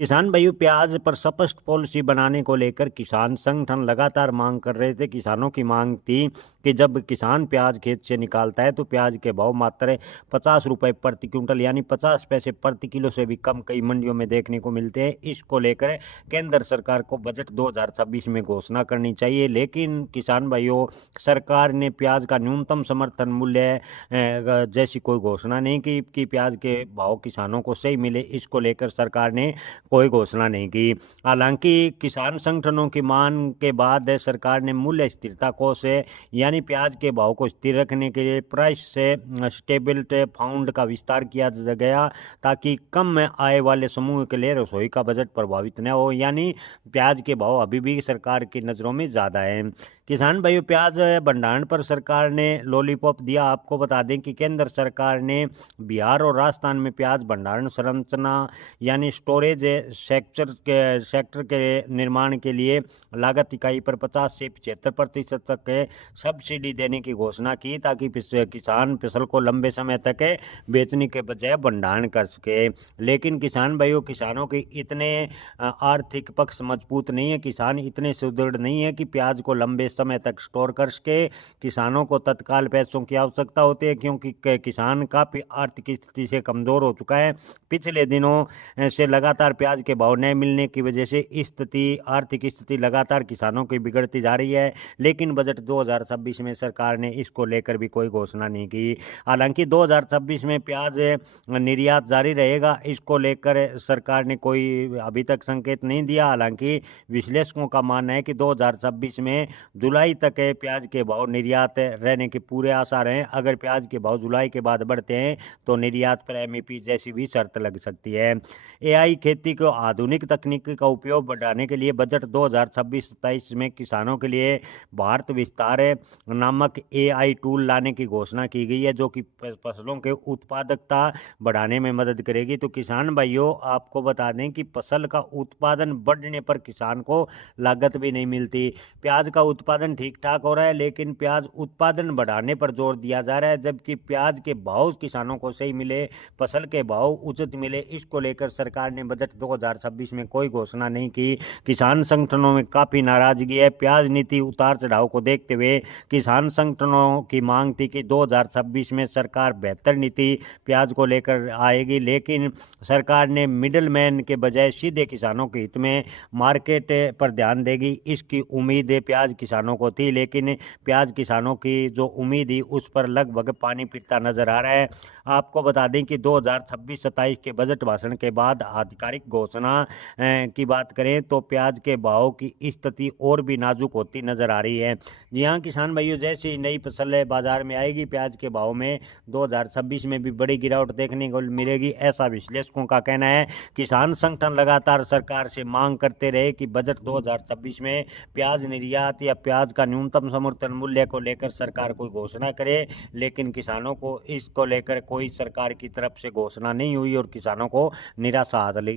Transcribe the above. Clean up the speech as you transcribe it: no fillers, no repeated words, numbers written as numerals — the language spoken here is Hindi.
किसान भाइयों, प्याज पर स्पष्ट पॉलिसी बनाने को लेकर किसान संगठन लगातार मांग कर रहे थे। किसानों की मांग थी कि जब किसान प्याज खेत से निकालता है तो प्याज के भाव मात्र 50 रुपए प्रति क्विंटल यानी 50 पैसे प्रति किलो से भी कम कई मंडियों में देखने को मिलते हैं। इसको लेकर केंद्र सरकार को बजट 2026 में घोषणा करनी चाहिए। लेकिन किसान भाइयों, सरकार ने प्याज का न्यूनतम समर्थन मूल्य जैसी कोई घोषणा नहीं की कि प्याज के भाव किसानों को सही मिले। इसको लेकर सरकार ने कोई घोषणा नहीं की। हालांकि किसान संगठनों की मांग के बाद सरकार ने मूल्य स्थिरता कोष यानी प्याज के भाव को स्थिर रखने के लिए प्राइस से स्टेबिलिटी फंड का विस्तार किया गया, ताकि कम आय वाले समूह के लिए रसोई का बजट प्रभावित न हो। यानी प्याज के भाव अभी भी सरकार की नज़रों में ज़्यादा है। किसान भाइयों, प्याज भंडारण पर सरकार ने लॉलीपॉप दिया। आपको बता दें कि केंद्र सरकार ने बिहार और राजस्थान में प्याज भंडारण संरचना यानी स्टोरेज सेक्टर के निर्माण के लिए लागत इकाई पर 50 से 75% तक सब्सिडी देने की घोषणा की, ताकि किसान फसल को लंबे समय तक बेचने के बजाय भंडारण कर सके। लेकिन किसान भाइयों, किसानों के इतने आर्थिक पक्ष मजबूत नहीं है, किसान इतने सुदृढ़ नहीं है कि प्याज को लंबे समय तक स्टोर कर सके। किसानों को तत्काल पैसों की आवश्यकता होती है, क्योंकि किसान काफ़ी आर्थिक स्थिति से कमज़ोर हो चुका है। पिछले दिनों से लगातार प्याज के भाव न मिलने की वजह से आर्थिक स्थिति लगातार किसानों की बिगड़ती जा रही है। लेकिन बजट 2026 में सरकार ने इसको लेकर भी कोई घोषणा नहीं की। हालांकि 2026 में प्याज निर्यात जारी रहेगा, इसको लेकर सरकार ने कोई अभी तक संकेत नहीं दिया। हालांकि विश्लेषकों का मानना है कि 2026 में जुलाई तक प्याज के भाव निर्यात रहने के पूरे आसार हैं। अगर प्याज के भाव जुलाई के बाद बढ़ते हैं तो निर्यात पर एमईपी जैसी भी शर्त लग सकती है। एआई खेती को आधुनिक तकनीक का उपयोग बढ़ाने के लिए बजट 2026-27 में किसानों के लिए भारत विस्तार नामक एआई टूल लाने की घोषणा की गई है, जो कि फसलों के उत्पादकता बढ़ाने में मदद करेगी। तो किसान भाइयों, आपको बता दें कि फसल का उत्पादन बढ़ने पर किसान को लागत भी नहीं मिलती। प्याज का उत्पादन ठीक ठाक हो रहा है, लेकिन प्याज उत्पादन बढ़ाने पर जोर दिया जा रहा है, जबकि प्याज के भाव किसानों को सही मिले, फसल के भाव उचित मिले, इसको लेकर सरकार ने बजट 2026 में कोई घोषणा नहीं की। किसान संगठनों में काफ़ी नाराजगी है। प्याज नीति उतार चढ़ाव को देखते हुए किसान संगठनों की मांग थी कि 2026 में सरकार बेहतर नीति प्याज को लेकर आएगी, लेकिन सरकार ने मिडल मैन के बजाय सीधे किसानों के हित में मार्केट पर ध्यान देगी, इसकी उम्मीद प्याज किसानों को थी। लेकिन प्याज किसानों की जो उम्मीद थी उस पर लगभग पानी फिरता नजर आ रहा है। आपको बता दें कि 2026-27 के बजट भाषण के बाद आधिकारिक घोषणा की बात करें तो प्याज के भाव की स्थिति और भी नाजुक होती नजर आ रही है। जी हाँ किसान भाइयों, जैसे ही नई फसल बाजार में आएगी, प्याज के भाव में 2026 में भी बड़ी गिरावट देखने को मिलेगी, ऐसा विश्लेषकों का कहना है। किसान संगठन लगातार सरकार से मांग करते रहे कि बजट 2026 में प्याज निर्यात या प्याज का न्यूनतम समर्थन मूल्य को लेकर सरकार कोई घोषणा करे, लेकिन किसानों को इसको लेकर कोई सरकार की तरफ से घोषणा नहीं हुई और किसानों को निराशा हाथ लगी।